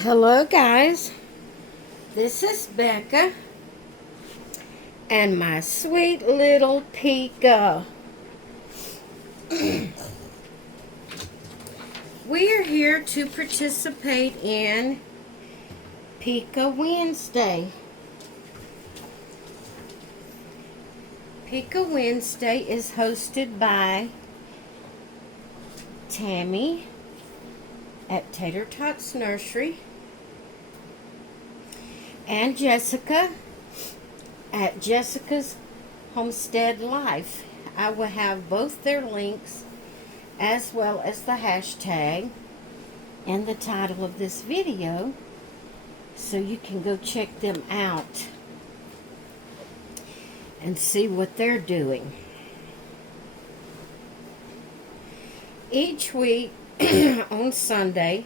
Hello, guys. This is Becca and my sweet little Pika. We are here to participate in Pika Wednesday. Pika Wednesday is hosted by Tammy at Tater Tots Nursery and Jessica at Jessica's Homestead Life. I will have both their links as well as the hashtag and the title of this video so you can go check them out and see what they're doing. Each week on Sunday,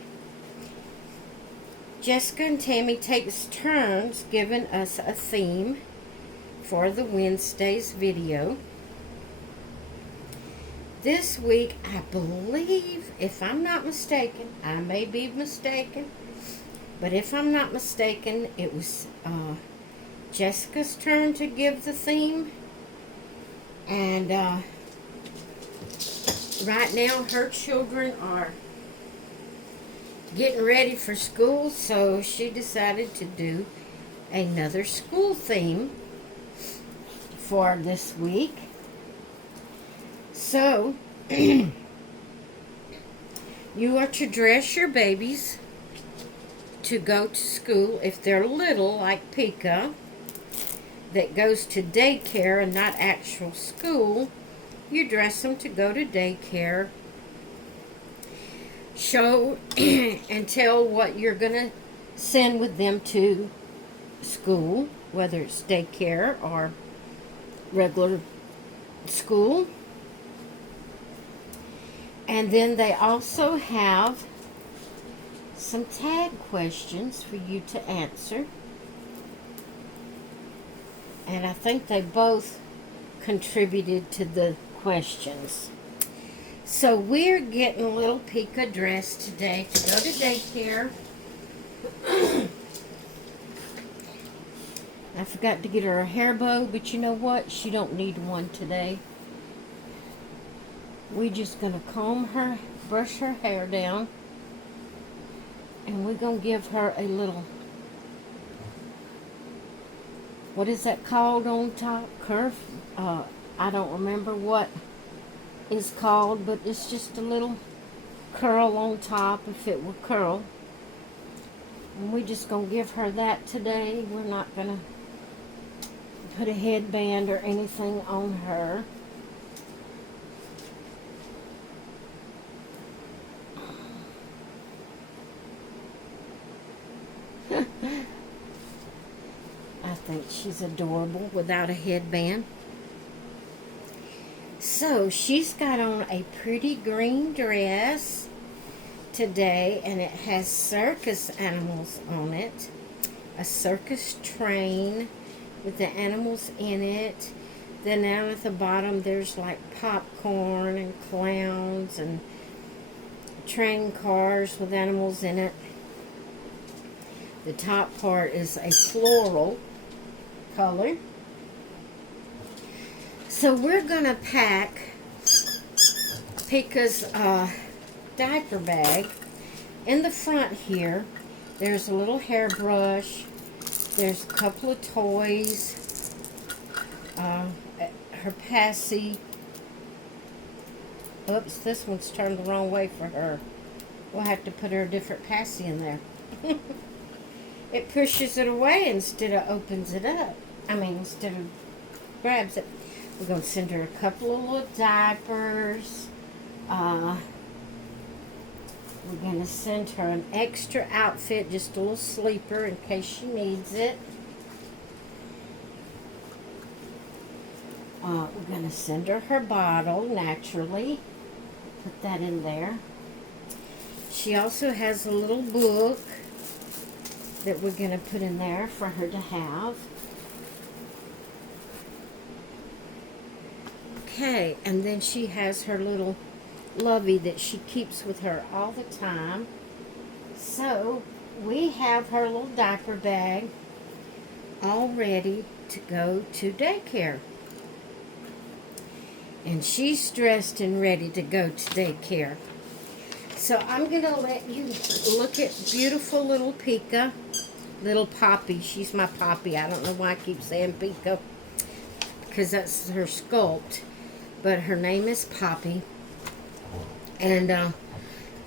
Jessica and Tammy takes turns giving us a theme for the Wednesday's video. This week, I believe, if I'm not mistaken, I may be mistaken, but if I'm not mistaken, it was Jessica's turn to give the theme. And right now, her children are getting ready for school, so she decided to do another school theme for this week. So, you are to dress your babies to go to school. If they're little, like Pika, that goes to daycare and not actual school, you dress them to go to daycare. Show and tell what you're going to send with them to school, whether it's daycare or regular school. And then they also have some tag questions for you to answer. And I think they both contributed to the questions. So we're getting little Pika dressed today to go to daycare. I forgot to get her a hair bow, but you know what? She don't need one today. We're just going to comb her, brush her hair down, and we're going to give her a little, what is that called on top? Curve? I don't remember what is called, but it's just a little curl on top if it were curl. And we're just going to give her that today. We're not going to put a headband or anything on her. I think she's adorable without a headband. So she's got on a pretty green dress today, and it has circus animals on it. A circus train with the animals in it. Then down at the bottom there's like popcorn and clowns and train cars with animals in it. The top part is a floral color. So we're going to pack Pika's diaper bag. In the front here, there's a little hairbrush. There's a couple of toys. Her passy. Oops, this one's turned the wrong way for her. We'll have to put her a different passy in there. It pushes it away instead of opens it up. Instead of grabs it. We're going to send her a couple of little diapers. We're going to send her an extra outfit, just a little sleeper in case she needs it. We're going to send her her bottle, naturally. Put that in there. She also has a little book that we're going to put in there for her to have. Okay, and then she has her little lovey that she keeps with her all the time. So we have her little diaper bag all ready to go to daycare. And she's dressed and ready to go to daycare. So I'm going to let you look at beautiful little Pika, little Poppy. She's my Poppy. I don't know why I keep saying Pika, because that's her sculpt. But her name is Poppy. And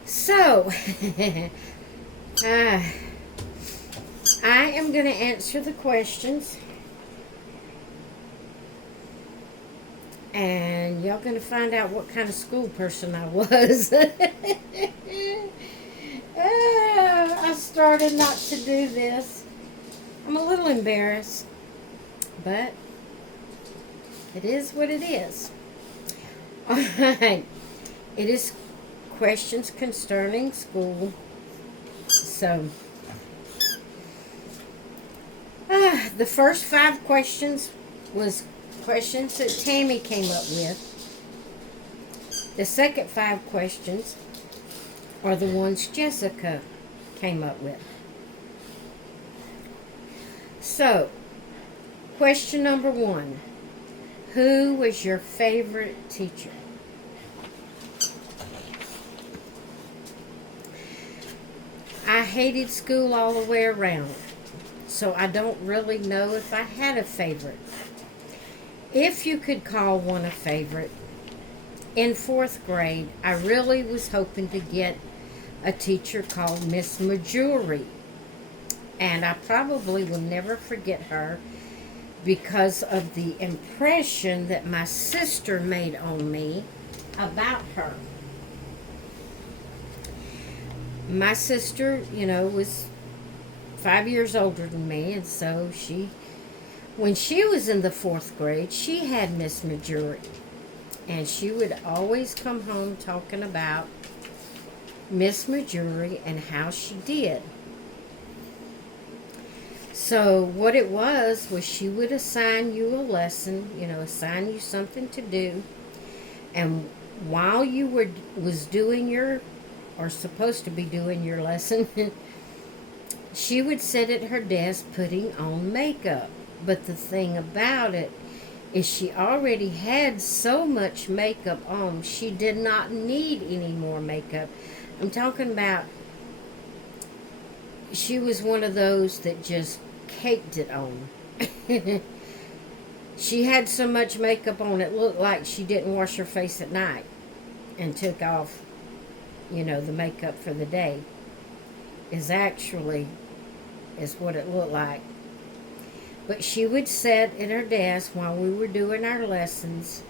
so, I am going to answer the questions. And y'all going to find out what kind of school person I was. I started not to do this. I'm a little embarrassed. But it is what it is. Alright. It is questions concerning school. So, the first 5 questions was questions that Tammy came up with. The second 5 questions are the ones Jessica came up with. So, question number 1. Who was your favorite teacher? I hated school all the way around, so I don't really know if I had a favorite. If you could call one a favorite, in 4th grade, I really was hoping to get a teacher called Miss Majuri. And I probably will never forget her because of the impression that my sister made on me about her. My sister, was 5 years older than me, and so when she was in the 4th grade, she had Miss Majuri. And she would always come home talking about Miss Majuri and how she did. So what it was she would assign you a lesson, assign you something to do. And while you was doing or supposed to be doing your lesson, she would sit at her desk putting on makeup. But the thing about it is she already had so much makeup on, she did not need any more makeup. I'm talking about she was one of those that just caked it on. She had so much makeup on, it looked like she didn't wash her face at night and took off, the makeup for the day. Is what it looked like. But she would sit at her desk while we were doing our lessons,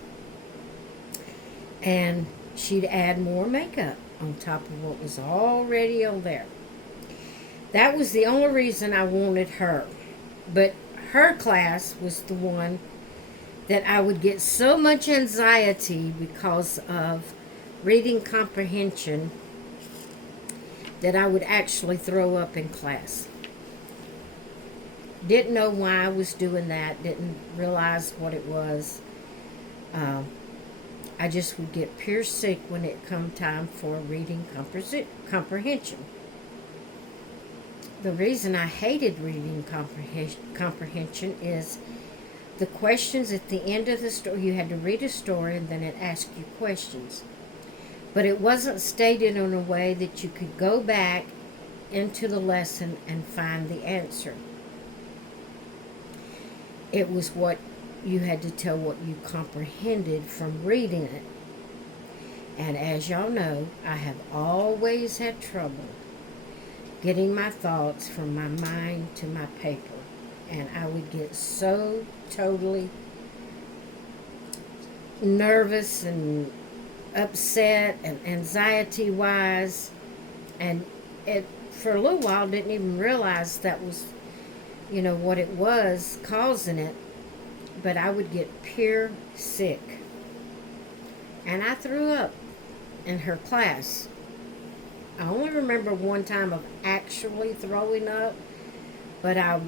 and she'd add more makeup on top of what was already on there. That was the only reason I wanted her. But her class was the one that I would get so much anxiety because of reading comprehension that I would actually throw up in class. Didn't know why I was doing that. Didn't realize what it was. I just would get pure sick when it come time for reading comprehension. The reason I hated reading comprehension is the questions at the end of the story. You had to read a story and then it asked you questions. But it wasn't stated in a way that you could go back into the lesson and find the answer. It was what you had to tell what you comprehended from reading it. And as y'all know, I have always had trouble getting my thoughts from my mind to my paper. And I would get so totally nervous and upset and anxiety-wise. And it, for a little while, didn't even realize that was, what it was causing it. But I would get pure sick. And I threw up in her class. I only remember one time of actually throwing up, but I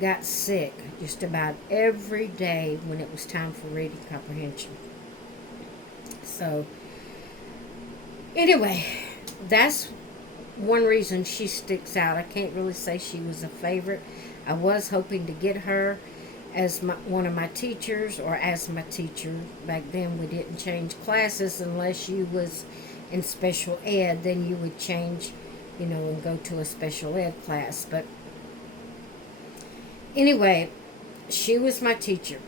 got sick just about every day when it was time for reading comprehension. So, anyway, that's one reason she sticks out. I can't really say she was a favorite. I was hoping to get her as one of my teachers, or as my teacher. Back then we didn't change classes unless you was in special ed, then you would change, and go to a special ed class. But anyway, she was my teacher.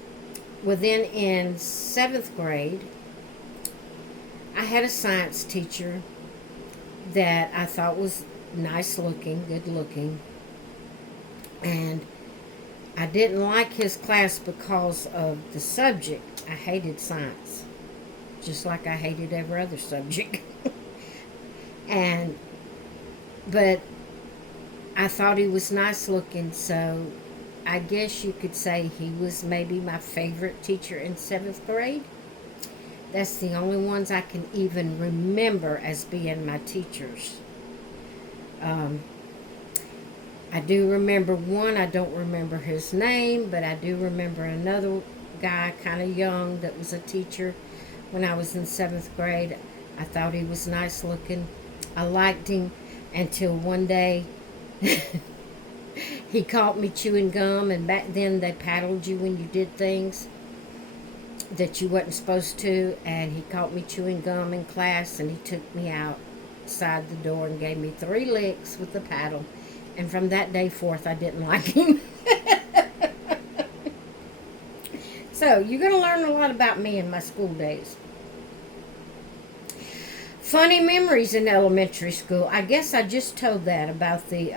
Well, then in 7th grade, I had a science teacher that I thought was nice looking, good looking. And I didn't like his class because of the subject. I hated science, just like I hated every other subject. But I thought he was nice looking, so I guess you could say he was maybe my favorite teacher in 7th grade. That's the only ones I can even remember as being my teachers. I do remember one. I don't remember his name, but I do remember another guy, kind of young, that was a teacher when I was in 7th grade. I thought he was nice looking. I liked him until one day he caught me chewing gum, and back then they paddled you when you did things that you wasn't supposed to, and he caught me chewing gum in class, and he took me outside the door and gave me 3 licks with the paddle. And from that day forth, I didn't like him. So, you're going to learn a lot about me in my school days. Funny memories in elementary school. I guess I just told that about the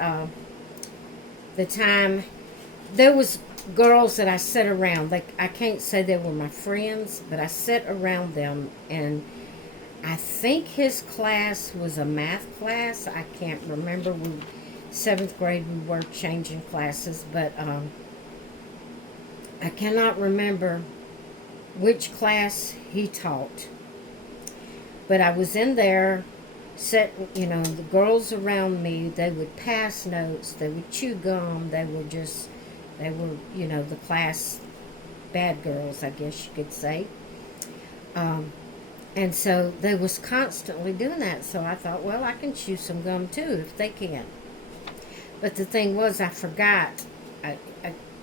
time there was girls that I sat around. I can't say they were my friends, but I sat around them, and I think his class was a math class. I can't remember. 7th grade we were changing classes, but I cannot remember which class he taught. But I was in there, the girls around me, they would pass notes, they would chew gum, they were the class bad girls, I guess you could say. And so they was constantly doing that, so I thought, well, I can chew some gum too if they can. But the thing was, I forgot.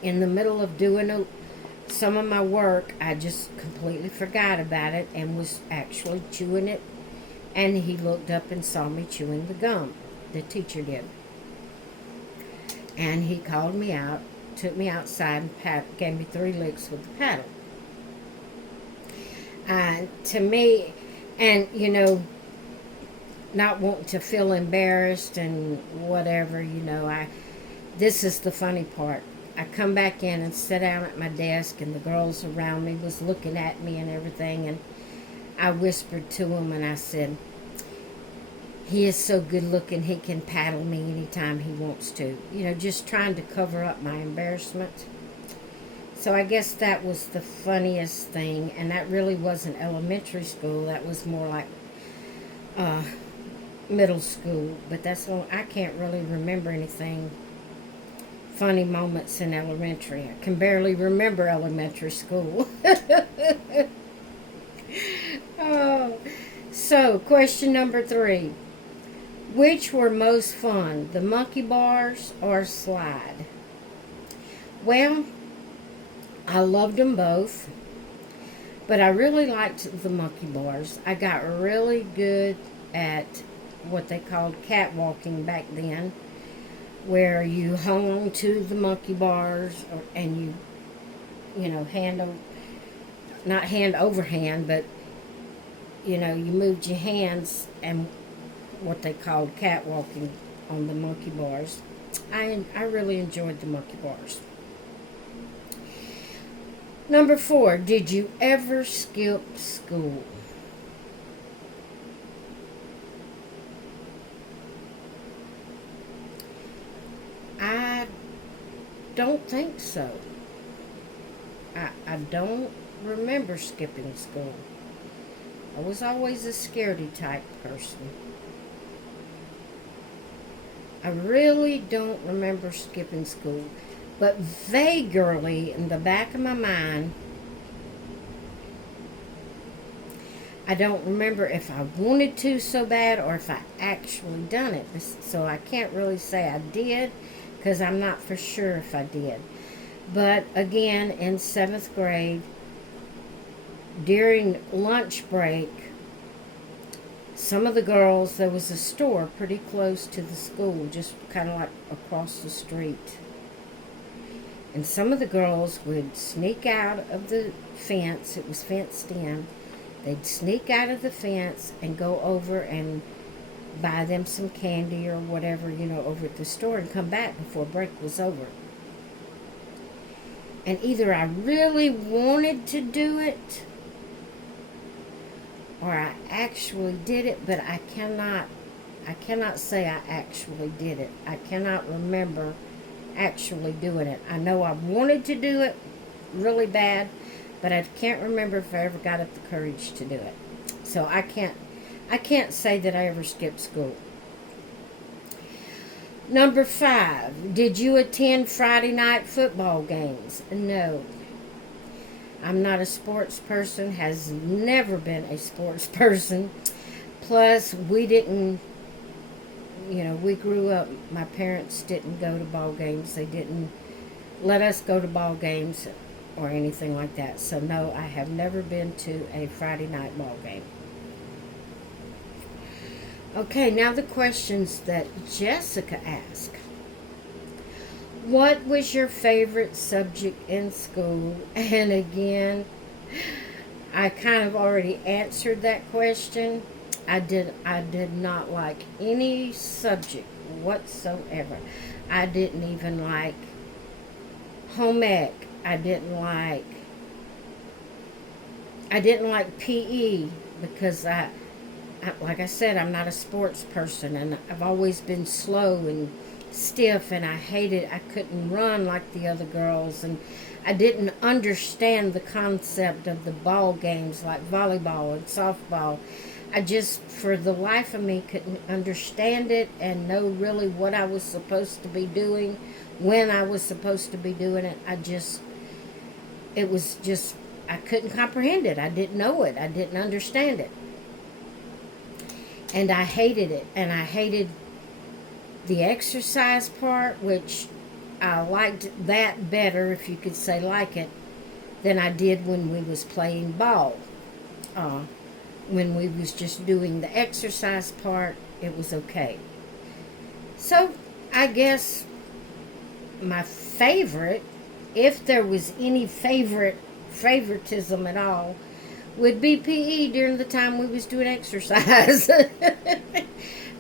In the middle of doing some of my work, I just completely forgot about it and was actually chewing it. And he looked up and saw me chewing the gum. The teacher did. And he called me out, took me outside, and gave me 3 licks with the paddle. To me, and not wanting to feel embarrassed and whatever, this is the funny part. I come back in and sit down at my desk, and the girls around me was looking at me and everything, and I whispered to him and I said, he is so good looking, he can paddle me anytime he wants to. Just trying to cover up my embarrassment. So I guess that was the funniest thing, and that really wasn't elementary school. That was more like middle school. But I can't really remember anything funny moments in elementary. I can barely remember elementary school. Oh, so question number 3. Which were most fun, the monkey bars or slide? Well, I loved them both, but I really liked the monkey bars. I got really good at what they called catwalking back then, where you hung on to the monkey bars and not hand over hand, but you moved your hands and what they called catwalking on the monkey bars. I really enjoyed the monkey bars. Number 4, did you ever skip school? I don't think so. I don't remember skipping school. I was always a scaredy type person. I really don't remember skipping school. But vaguely, in the back of my mind, I don't remember if I wanted to so bad or if I actually done it. So I can't really say I did because I'm not for sure if I did. But again, in 7th grade, during lunch break, some of the girls, there was a store pretty close to the school, just kind of like across the street. And some of the girls would sneak out of the fence. It was fenced in. They'd sneak out of the fence and go over and buy them some candy or whatever, over at the store and come back before break was over. And either I really wanted to do it or I actually did it, but I cannot say I actually did it. I cannot remember actually doing it. I know I wanted to do it really bad, but I can't remember if I ever got up the courage to do it. So I can't say that I ever skipped school. Number 5, did you attend Friday night football games? No. I'm not a sports person, has never been a sports person. Plus, we didn't, we grew up, my parents didn't go to ball games. They didn't let us go to ball games or anything like that. So, no, I have never been to a Friday night ball game. Okay, now the questions that Jessica asked. What was your favorite subject in school? And again, I kind of already answered that question. I did not like any subject whatsoever. I didn't even like home ec. I didn't like PE because like I said, I'm not a sports person, and I've always been slow and stiff, and I couldn't run like the other girls, and I didn't understand the concept of the ball games like volleyball and softball. I just, for the life of me, couldn't understand it and know really what I was supposed to be doing, when I was supposed to be doing it. I couldn't comprehend it. I didn't know it. I didn't understand it. And I hated it. And I hated the exercise part, which I liked that better, if you could say like it, than I did when we was playing ball. When we was just doing the exercise part, it was okay. So, I guess my favorite, if there was any favoritism at all, would be PE during the time we was doing exercise.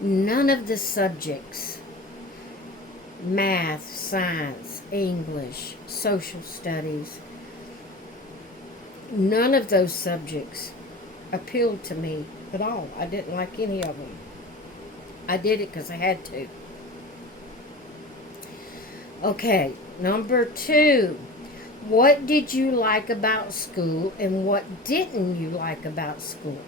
None of the subjects, math, science, English, social studies, none of those subjects appealed to me at all. I didn't like any of them. I did it because I had to. Okay, number 2. What did you like about school and what didn't you like about school?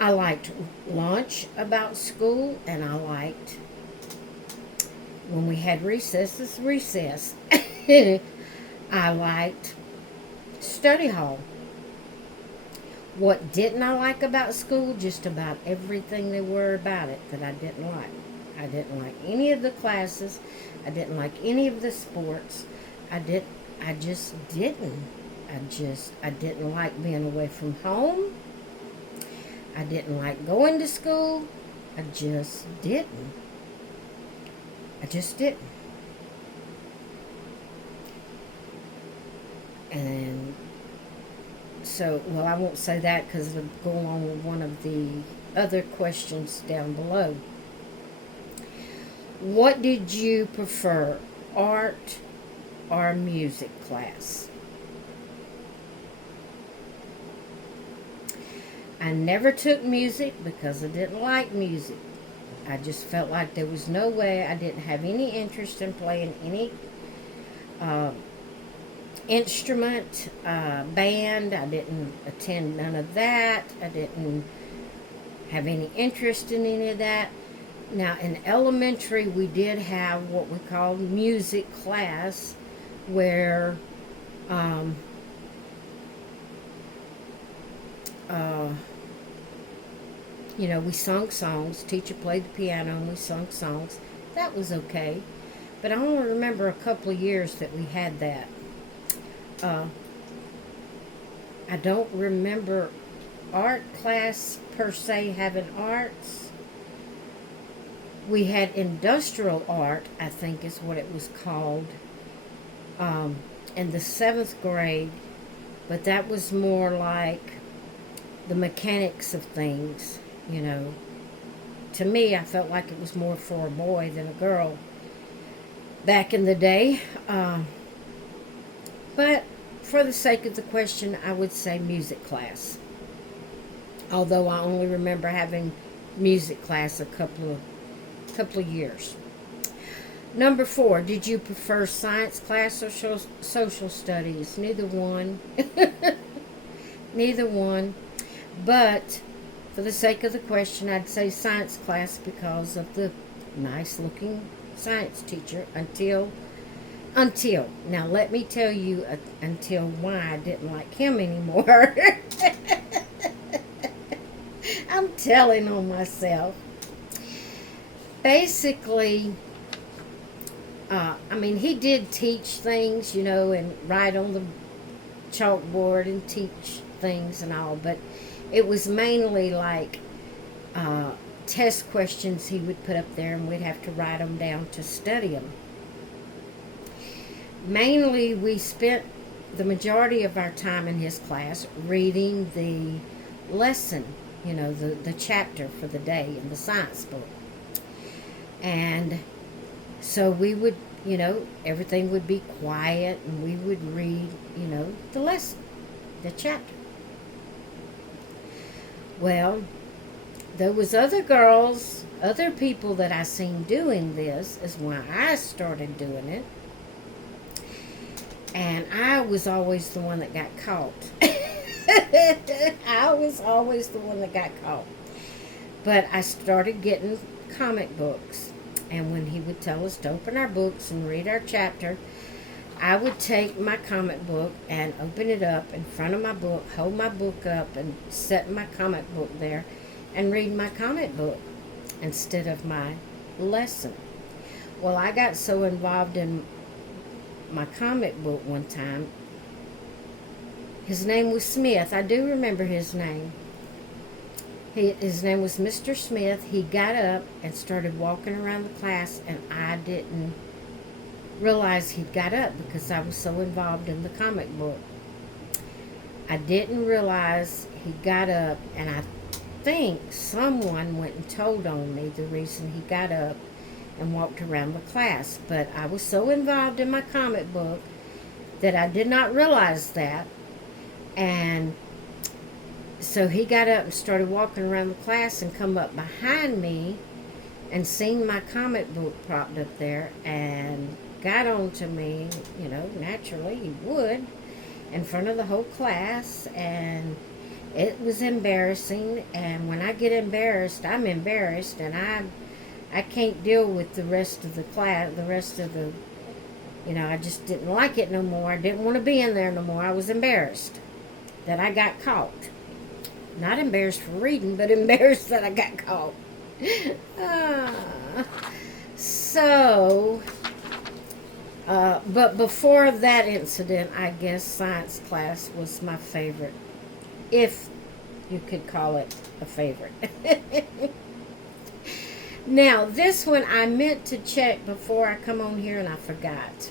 I liked lunch about school, and I liked when we had recess. I liked study hall. What didn't I like about school? Just about everything there were about it that I didn't like. I didn't like any of the classes. I didn't like any of the sports. I just didn't. I didn't like being away from home. I didn't like going to school. I just didn't. And so, well, I won't say that because it'll go along with one of the other questions down below. What did you prefer, art or music class? I never took music because I didn't like music. I just felt like there was no way. I didn't have any interest in playing any instrument, band. I didn't attend none of that. I didn't have any interest in any of that. Now, in elementary, we did have what we called music class, where uh, we sung songs. Teacher played the piano and we sung songs. That was okay. But I only remember a couple of years that we had that. Uh, I don't remember art class per se having arts. We had industrial art, I think is what it was called, in the 7th grade. But that was more like the mechanics of things, To me, I felt like it was more for a boy than a girl back in the day. But for the sake of the question, I would say music class. Although I only remember having music class a couple of years. Number 4, did you prefer science class or social studies? Neither one. Neither one. But for the sake of the question, I'd say science class because of the nice looking science teacher until now let me tell you until why I didn't like him anymore. I'm telling on myself. Basically, he did teach things, and write on the chalkboard and teach things and all, but it was mainly like test questions he would put up there, and we'd have to write them down to study them. Mainly, we spent the majority of our time in his class reading the lesson, the chapter for the day in the science book. And so we would, everything would be quiet, and we would read, the lesson, the chapter. Well, there was other people that I seen doing this, is why I started doing it. And I was always the one that got caught. I was always the one that got caught. But I started getting comic books. And when he would tell us to open our books and read our chapter, I would take my comic book and open it up in front of my book, hold my book up, and set my comic book there and read my comic book instead of my lesson. Well, I got so involved in my comic book one time. His name was Smith. I do remember his name. His name was Mr. Smith. He got up and started walking around the class, and I didn't realize he'd got up because I was so involved in the comic book. I didn't realize he got up, and I think someone went and told on me the reason he got up and walked around the class. But I was so involved in my comic book that I did not realize that. And so he got up and started walking around the class and come up behind me and seen my comic book propped up there and got on to me, naturally he would, in front of the whole class. And it was embarrassing. And when I get embarrassed, I'm embarrassed, and I can't deal with the rest of the class, I just didn't like it no more. I didn't want to be in there no more. I was embarrassed that I got caught. Not embarrassed for reading, but embarrassed that I got caught. But before that incident, I guess science class was my favorite, if you could call it a favorite. Now, this one I meant to check before I come on here, and I forgot.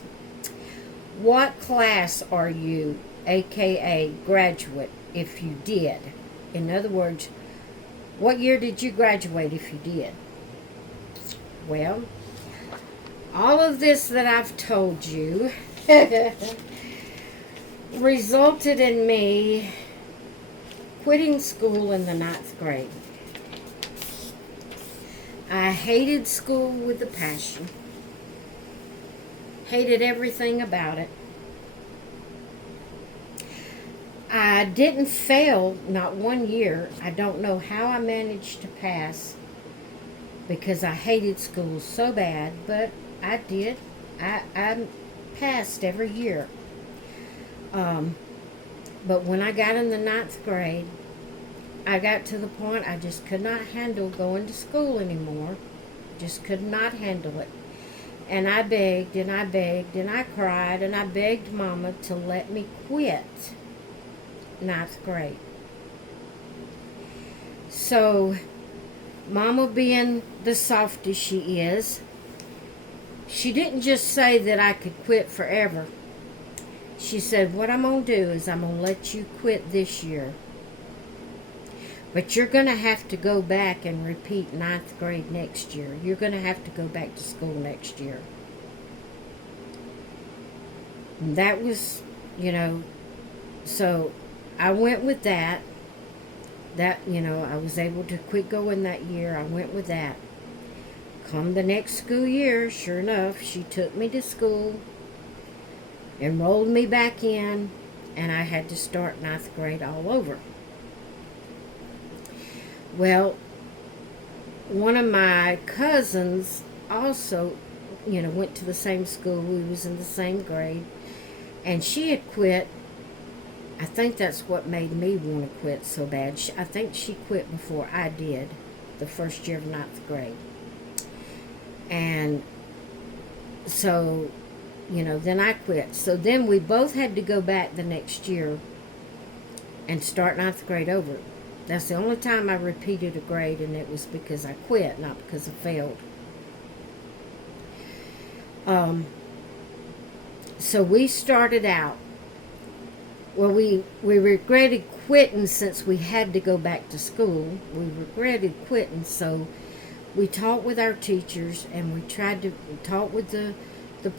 What class are you, aka graduate, if you did? In other words, what year did you graduate if you did? Well, all of this that I've told you resulted in me quitting school in the 9th grade. I hated school with a passion. Hated everything about it. I didn't fail, not one year. I don't know how I managed to pass because I hated school so bad, but I did. I passed every year. But when I got in the 9th grade, I got to the point I just could not handle going to school anymore. Just could not handle it. And I begged and I begged and I cried and I begged Mama to let me quit ninth grade. So, Mama, being the softy she is, she didn't just say that I could quit forever. She said, what I'm going to do is I'm going to let you quit this year. But you're going to have to go back and repeat ninth grade next year. You're going to have to go back to school next year. And that was, so I went with that. I was able to quit going that year. I went with that. Come the next school year, sure enough, she took me to school, enrolled me back in, and I had to start ninth grade all over. Well, one of my cousins also, went to the same school. We was in the same grade. And she had quit. I think that's what made me want to quit so bad. I think she quit before I did, the first year of ninth grade. And so, then I quit. So then we both had to go back the next year and start ninth grade over. That's the only time I repeated a grade, and it was because I quit, not because I failed. So we started out. Well, we regretted quitting since we had to go back to school. We regretted quitting, so we talked with our teachers, and we tried to talk with the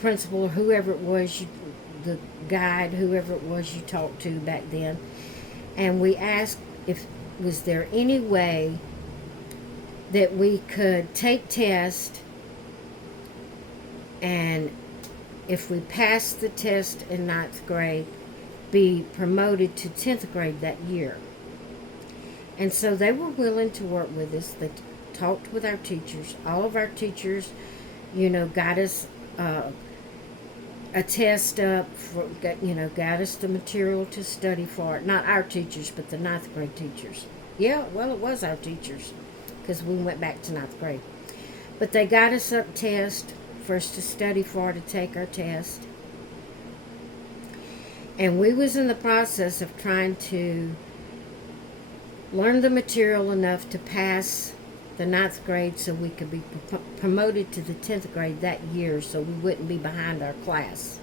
principal or whoever it was, the guide, whoever it was you talked to back then, and we asked if was there any way that we could take tests, and if we passed the test in ninth grade, be promoted to 10th grade that year. And so they were willing to work with us. They talked with our teachers. All of our teachers, got us a test up, got us the material to study for it. Not our teachers, but the ninth grade teachers. Yeah, well, it was our teachers, because we went back to ninth grade. But they got us up test for us to study for, to take our test. And we was in the process of trying to learn the material enough to pass the ninth grade so we could be promoted to the 10th grade that year, so we wouldn't be behind our class.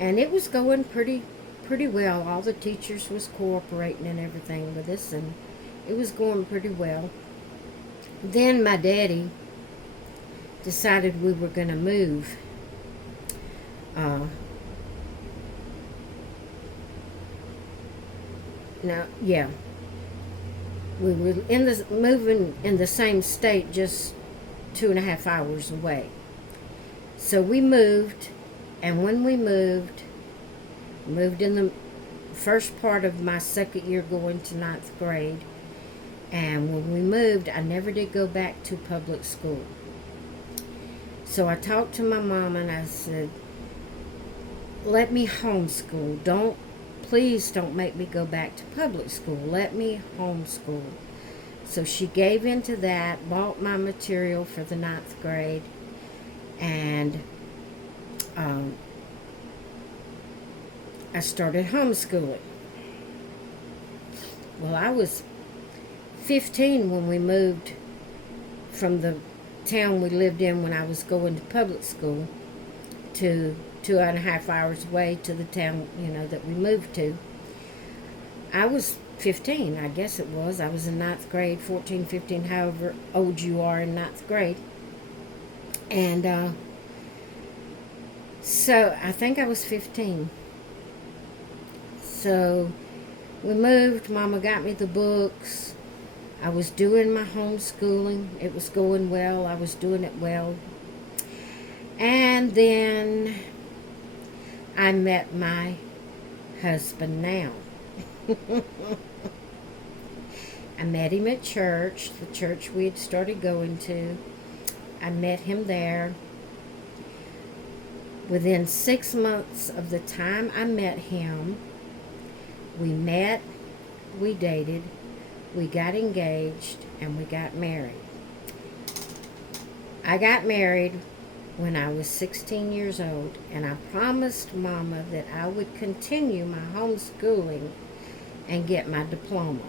And it was going pretty well. All the teachers was cooperating and everything with us, and it was going pretty well. Then my daddy decided we were going to move. We were moving in the same state, just 2.5 hours away. So we moved, and when we moved in the first part of my second year going to ninth grade. And when we moved, I never did go back to public school. So I talked to my mom and I said, let me homeschool. Please don't make me go back to public school. Let me homeschool. So she gave into that, bought my material for the ninth grade, and I started homeschooling. Well, I was 15 when we moved from the town we lived in when I was going to public school to 2.5 hours away to the town, that we moved to. I was 15, I guess it was. I was in ninth grade, 14, 15, however old you are in ninth grade. And so I think I was 15. So we moved. Mama got me the books. I was doing my homeschooling. It was going well. I was doing it well. And then I met my husband now. I met him at church, the church we had started going to. I met him there. Within 6 months of the time I met him, we met, we dated, we got engaged, and we got married. I got married when I was 16 years old, and I promised Mama that I would continue my homeschooling and get my diploma.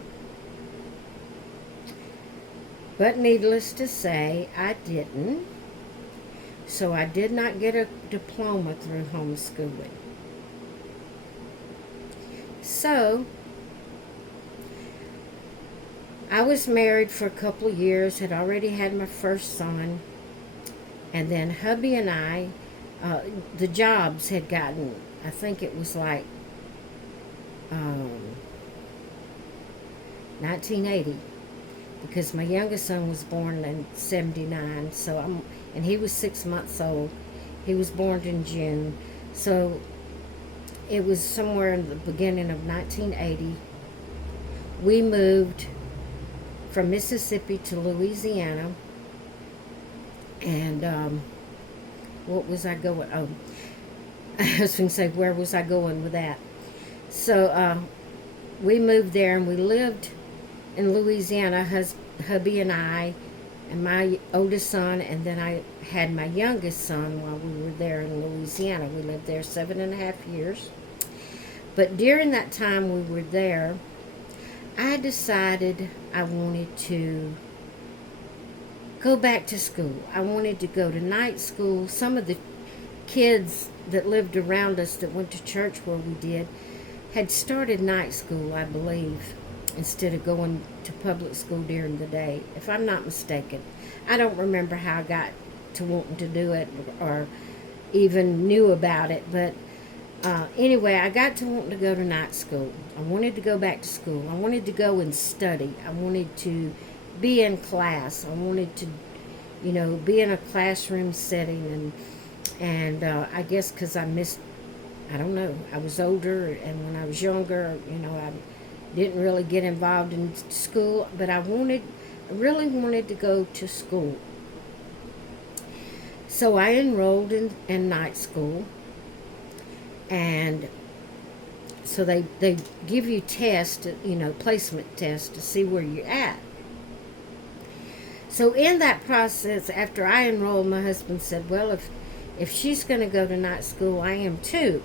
But needless to say, I didn't. So I did not get a diploma through homeschooling. So I was married for a couple of years, had already had my first son, and then hubby and I, the jobs had gotten, I think it was like 1980, because my youngest son was born in 79, and he was 6 months old. He was born in June, so it was somewhere in the beginning of 1980. We moved from Mississippi to Louisiana, and what was I going? Oh, I was going to say, where was I going with that? So we moved there, and we lived in Louisiana, hubby and I, and my oldest son, and then I had my youngest son while we were there in Louisiana. We lived there 7.5 years. But during that time we were there, I decided I wanted to go back to school. I wanted to go to night school. Some of the kids that lived around us that went to church where we did had started night school, I believe, instead of going to public school during the day, if I'm not mistaken. I don't remember how I got to wanting to do it or even knew about it, but anyway, I got to wanting to go to night school. I wanted to go back to school. I wanted to go and study. I wanted to be in class. I wanted to, be in a classroom setting, and I guess because I missed, I don't know, I was older, and when I was younger, I didn't really get involved in school, but I really wanted to go to school. So I enrolled in night school, and so they give you tests, placement tests to see where you're at. So in that process, after I enrolled, my husband said, well, if she's going to go to night school, I am too.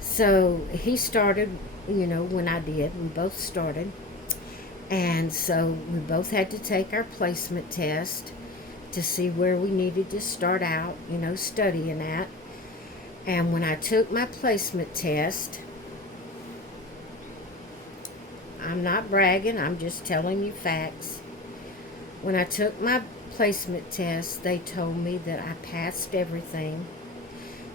So he started, when I did. We both started. And so we both had to take our placement test to see where we needed to start out, studying at. And when I took my placement test, I'm not bragging, I'm just telling you facts. When I took my placement test, they told me that I passed everything,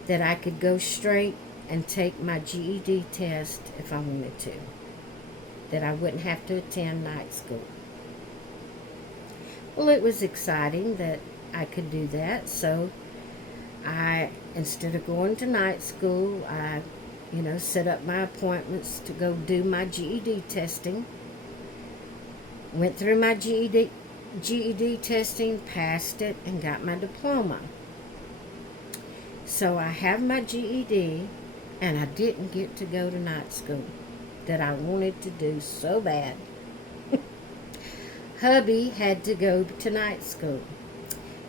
that I could go straight and take my GED test if I wanted to, that I wouldn't have to attend night school. Well, it was exciting that I could do that, so instead of going to night school, I, set up my appointments to go do my GED testing. Went through my GED testing, passed it, and got my diploma. So I have my GED, and I didn't get to go to night school that I wanted to do so bad. Hubby had to go to night school,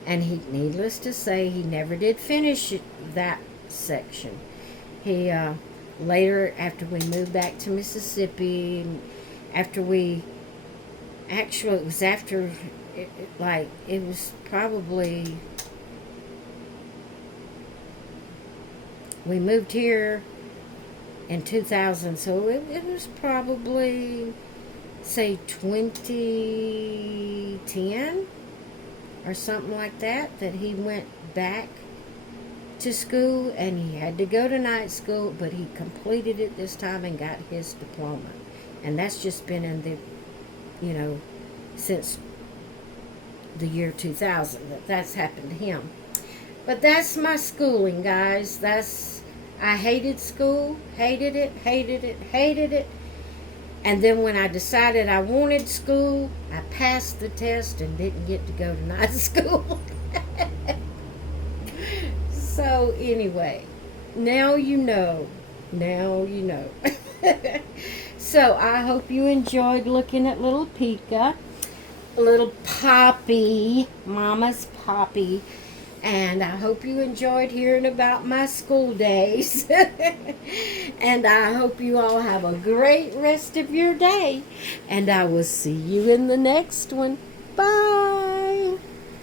and needless to say, he never did finish that section. He later, after we moved back to Mississippi, and after we actually, it was after, it was probably, we moved here in 2000, so it was probably, say, 2010 or something like that he went back to school, and he had to go to night school, but he completed it this time and got his diploma. And that's just been in the, since the year 2000 that's happened to him. But that's my schooling, guys. I hated school, hated it. And then when I decided I wanted school, I passed the test and didn't get to go to night school. So anyway, now you know. So So I hope you enjoyed looking at little Pika, little Poppy, Mama's Poppy. And I hope you enjoyed hearing about my school days. And I hope you all have a great rest of your day. And I will see you in the next one.